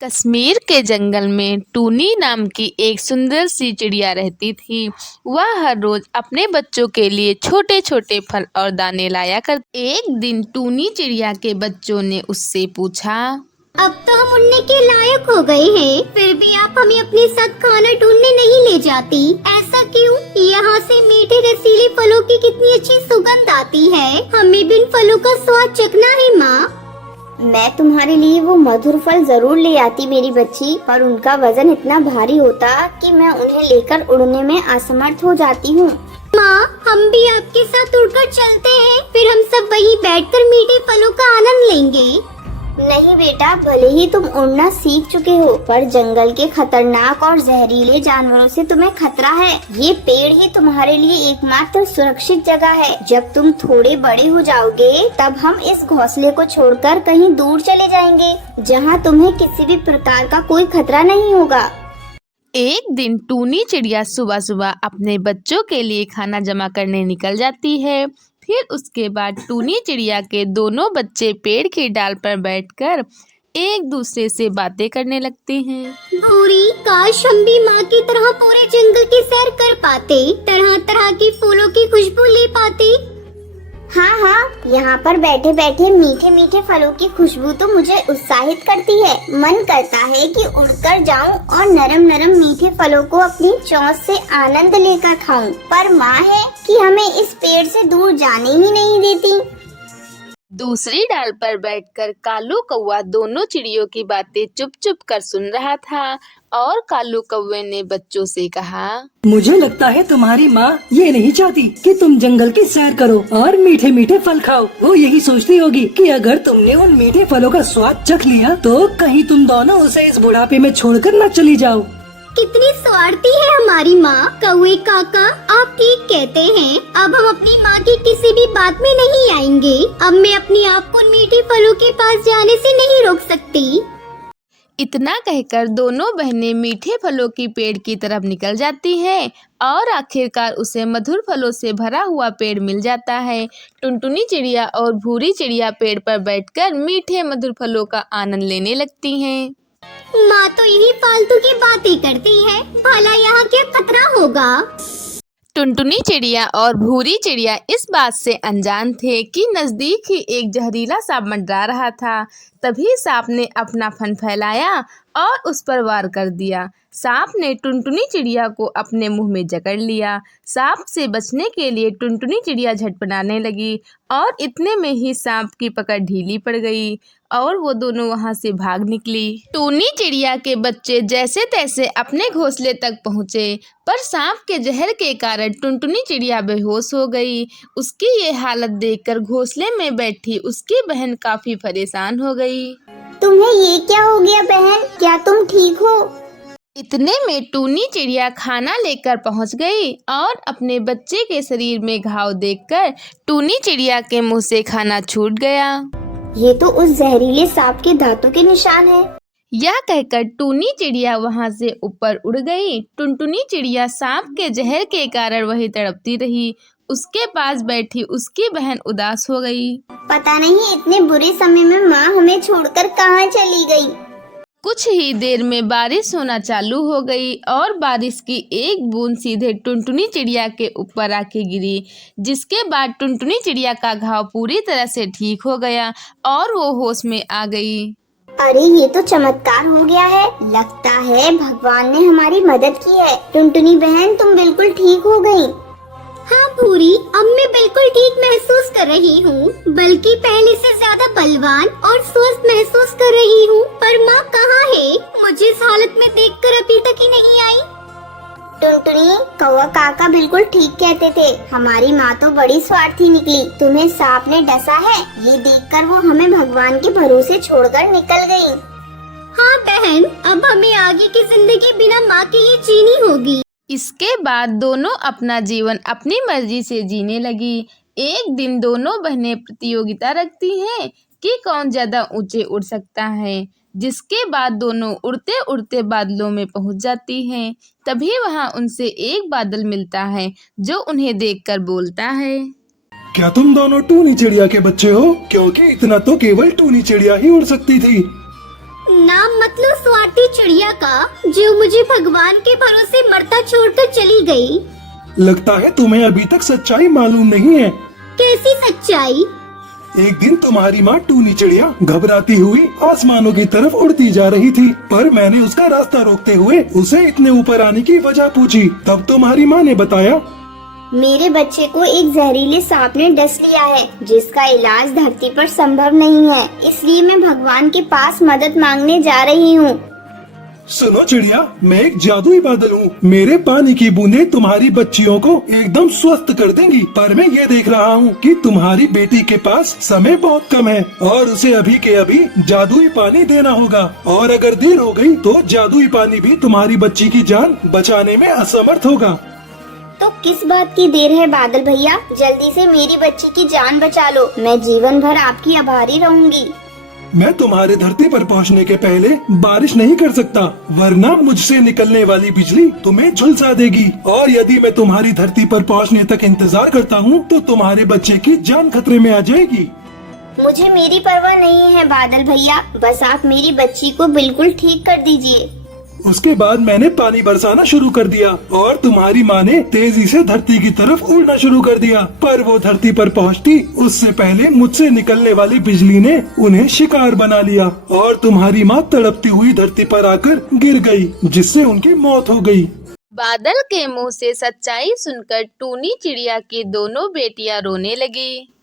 कश्मीर के जंगल में टूनी नाम की एक सुंदर सी चिड़िया रहती थी। वह हर रोज अपने बच्चों के लिए छोटे छोटे फल और दाने लाया करती। एक दिन टूनी चिड़िया के बच्चों ने उससे पूछा, अब तो हम उड़ने के लायक हो गए हैं, फिर भी आप हमें अपने साथ खाना ढूंढने नहीं ले जाती, ऐसा क्यों? यहाँ से मीठे रसीले फलों की कितनी अच्छी सुगंध आती है, हमें भी इन फलों का स्वाद चखना है माँ। मैं तुम्हारे लिए वो मधुर फल जरूर ले आती मेरी बच्ची, पर उनका वजन इतना भारी होता कि मैं उन्हें लेकर उड़ने में असमर्थ हो जाती हूँ। माँ, हम भी आपके साथ उड़कर चलते हैं, फिर हम सब वहीं बैठकर मीठे फलों का आनंद लेंगे। नहीं बेटा, भले ही तुम उड़ना सीख चुके हो, पर जंगल के खतरनाक और जहरीले जानवरों से तुम्हें खतरा है। ये पेड़ ही तुम्हारे लिए एकमात्र सुरक्षित जगह है। जब तुम थोड़े बड़े हो जाओगे, तब हम इस घोंसले को छोड़कर कहीं दूर चले जाएंगे, जहाँ तुम्हें किसी भी प्रकार का कोई खतरा नहीं होगा। एक दिन टूनी चिड़िया सुबह सुबह अपने बच्चों के लिए खाना जमा करने निकल जाती है। फिर उसके बाद टूनी चिड़िया के दोनों बच्चे पेड़ की डाल पर बैठकर एक दूसरे से बातें करने लगते हैं। भूरी, काश हम भी माँ की तरह पूरे जंगल की सैर कर पाते, तरह तरह की फूलों की खुशबू ले पाते। हाँ हाँ, यहाँ पर बैठे बैठे मीठे मीठे फलों की खुशबू तो मुझे उत्साहित करती है। मन करता है कि उड़कर जाऊं और नरम नरम मीठे फलों को अपनी चोंच से आनंद लेकर खाऊं। पर माँ है कि हमें इस पेड़ से दूर जाने ही नहीं देती। दूसरी डाल पर बैठकर कालू कौवा दोनों चिड़ियों की बातें चुप चुप कर सुन रहा था और कालू कौवे ने बच्चों से कहा, मुझे लगता है तुम्हारी माँ ये नहीं चाहती कि तुम जंगल की सैर करो और मीठे मीठे फल खाओ। वो यही सोचती होगी कि अगर तुमने उन मीठे फलों का स्वाद चख लिया तो कहीं तुम दोनों उसे इस बुढ़ापे में छोड़कर न चली जाओ। कितनी स्वार्थी है हमारी माँ। कौवे काका, आप ठीक कहते हैं। अब हम अपनी माँ की किसी भी बात में नहीं आएंगे। अब मैं अपनी आप को मीठे फलों के पास जाने से नहीं रोक सकती। इतना कहकर दोनों बहनें मीठे फलों की पेड़ की तरफ निकल जाती हैं और आखिरकार उसे मधुर फलों से भरा हुआ पेड़ मिल जाता है। टुनटुनी चिड़िया और भूरी चिड़िया पेड़ पर बैठकर मीठे मधुर फलों का आनंद लेने लगती हैं। माँ तो यही फालतू की बातें करती है, भला यहाँ क्या खतरा होगा? टुनटुनी चिड़िया और भूरी चिड़िया इस बात से अनजान थे कि नजदीक ही एक जहरीला सांप मंडरा रहा था। तभी सांप ने अपना फन फैलाया और उस पर वार कर दिया। सांप ने टुनटुनी चिड़िया को अपने मुंह में जकड़ लिया। सांप से बचने के लिए टुनटुनी चिड़िया झटपटाने लगी और इतने में ही सांप की पकड़ ढीली पड़ गई और वो दोनों वहां से भाग निकली। टूनी चिड़िया के बच्चे जैसे तैसे अपने घोंसले तक पहुंचे, पर सांप के जहर के कारण टुनटुनी चिड़िया बेहोश हो गई। उसकी ये हालत देखकर घोंसले में बैठी उसकी बहन काफी परेशान हो गई। तुम्हें ये क्या हो गया बहन, क्या तुम ठीक हो? इतने में टूनी चिड़िया खाना लेकर पहुंच गई और अपने बच्चे के शरीर में घाव देखकर टूनी चिड़िया के मुंह से खाना छूट गया। ये तो उस जहरीले सांप के दांतों के निशान है। यह कहकर टूनी चिड़िया वहां से ऊपर उड़ गई। टुनटुनी चिड़िया सांप के जहर के कारण वही तड़पती रही। उसके पास बैठी उसकी बहन उदास हो गई। पता नहीं इतने बुरे समय में माँ हमें छोड़कर कहाँ चली गई। कुछ ही देर में बारिश होना चालू हो गई और बारिश की एक बूंद सीधे टुनटुनी चिड़िया के ऊपर आके गिरी, जिसके बाद टुनटुनी चिड़िया का घाव पूरी तरह से ठीक हो गया और वो होश में आ गई। अरे ये तो चमत्कार हो गया है, लगता है भगवान ने हमारी मदद की है। टुनटुनी बहन, तुम बिल्कुल ठीक हो गई। हाँ भूरी, अब मैं बिल्कुल ठीक महसूस कर रही हूँ, बल्कि पहले से ज्यादा बलवान और स्वस्थ महसूस कर रही हूँ। पर माँ कहाँ है? मुझे इस हालत में देखकर अभी तक ही नहीं आई। टुनटुनी, कौवा काका बिल्कुल ठीक कहते थे, हमारी माँ तो बड़ी स्वार्थी निकली। तुम्हें सांप ने डसा है, ये देखकर वो हमें भगवान के भरोसे छोड़कर निकल गई। हाँ बहन, अब हमें आगे की जिंदगी बिना माँ के ही जीनी होगी। इसके बाद दोनों अपना जीवन अपनी मर्जी से जीने लगी। एक दिन दोनों बहनें प्रतियोगिता रखती हैं कि कौन ज्यादा ऊंचे उड़ सकता है, जिसके बाद दोनों उड़ते उड़ते बादलों में पहुंच जाती हैं। तभी वहां उनसे एक बादल मिलता है जो उन्हें देखकर बोलता है, क्या तुम दोनों टूनी चिड़िया के बच्चे हो? क्योंकि इतना तो केवल टूनी चिड़िया ही उड़ सकती थी। नाम मतलब स्वाति चिड़िया का, जो मुझे भगवान के भरोसे मरता छोड़कर चली गई। लगता है तुम्हें अभी तक सच्चाई मालूम नहीं है। कैसी सच्चाई? एक दिन तुम्हारी माँ टूनी चिड़िया घबराती हुई आसमानों की तरफ उड़ती जा रही थी, पर मैंने उसका रास्ता रोकते हुए उसे इतने ऊपर आने की वजह पूछी। तब तुम्हारी माँ ने बताया, मेरे बच्चे को एक जहरीले सांप ने डस लिया है, जिसका इलाज धरती पर संभव नहीं है, इसलिए मैं भगवान के पास मदद मांगने जा रही हूँ। सुनो चिड़िया, मैं एक जादुई बादल हूँ। मेरे पानी की बूंदें तुम्हारी बच्चियों को एकदम स्वस्थ कर देंगी। पर मैं ये देख रहा हूँ कि तुम्हारी बेटी के पास समय बहुत कम है और उसे अभी के अभी जादुई पानी देना होगा, और अगर देर हो गई तो जादुई पानी भी तुम्हारी बच्ची की जान बचाने में असमर्थ होगा। तो किस बात की देर है बादल भैया, जल्दी से मेरी बच्ची की जान बचा लो। मैं जीवन भर आपकी आभारी रहूंगी। मैं तुम्हारे धरती पर पहुंचने के पहले बारिश नहीं कर सकता, वरना मुझसे निकलने वाली बिजली तुम्हें झुलसा देगी, और यदि मैं तुम्हारी धरती पर पहुंचने तक इंतजार करता हूं, तो तुम्हारे बच्चे की जान खतरे में आ जाएगी। मुझे मेरी परवाह नहीं है बादल भैया, बस आप मेरी बच्ची को बिल्कुल ठीक कर दीजिए। उसके बाद मैंने पानी बरसाना शुरू कर दिया और तुम्हारी माँ ने तेजी से धरती की तरफ उड़ना शुरू कर दिया, पर वो धरती पर पहुँचती उससे पहले मुझसे निकलने वाली बिजली ने उन्हें शिकार बना लिया और तुम्हारी माँ तड़पती हुई धरती पर आकर गिर गई, जिससे उनकी मौत हो गई। बादल के मुंह से सच्चाई सुनकर टूनी चिड़िया की दोनों बेटियां रोने लगी।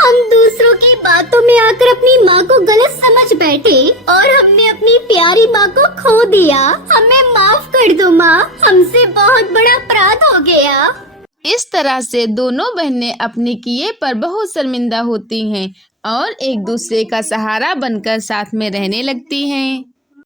हम दूसरों की बातों में आकर अपनी माँ को गलत समझ बैठे और हमने अपनी प्यारी माँ को खो दिया। हमें माफ कर दो माँ, हमसे बहुत बड़ा अपराध हो गया। इस तरह से दोनों बहनें अपने किए पर बहुत शर्मिंदा होती हैं और एक दूसरे का सहारा बनकर साथ में रहने लगती हैं।